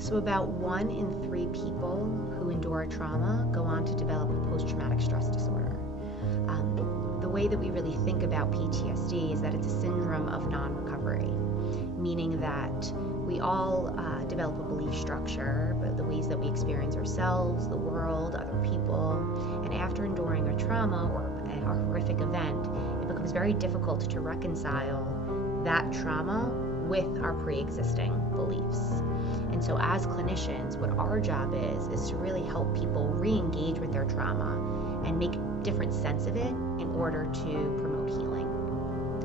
So about 1 in 3 people who endure a trauma go on to develop a post-traumatic stress disorder. The way that we really think about PTSD is that it's a syndrome of non-recovery, meaning that we all develop a belief structure about the ways that we experience ourselves, the world, other people, and after enduring a trauma or a horrific event, it becomes very difficult to reconcile that trauma with our pre-existing beliefs. And so as clinicians, what our job is to really help people re-engage with their trauma and make different sense of it in order to promote healing.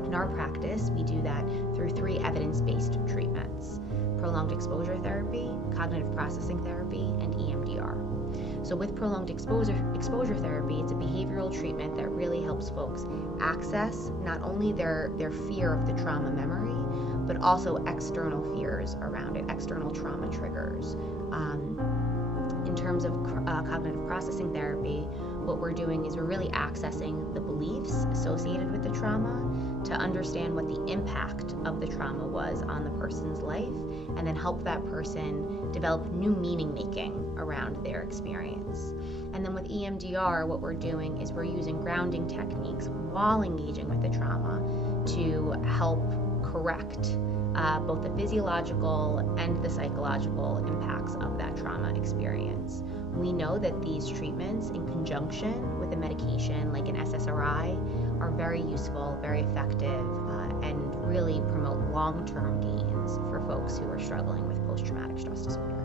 In our practice, we do that through 3 evidence-based treatments: prolonged exposure therapy, cognitive processing therapy, and EMDR. So with prolonged exposure therapy, it's a behavioral treatment that really helps folks access not only their fear of the trauma memory, but also external fears around it, external trauma triggers. In terms of cognitive processing therapy, what we're doing is we're really accessing the beliefs associated with the trauma to understand what the impact of the trauma was on the person's life, and then help that person develop new meaning making around their experience. And then with EMDR, what we're doing is we're using grounding techniques while engaging with the trauma to help correct both the physiological and the psychological impacts of that trauma experience. We know that these treatments, in conjunction with a medication like an SSRI, are very useful, very effective, and really promote long-term gains for folks who are struggling with post-traumatic stress disorder.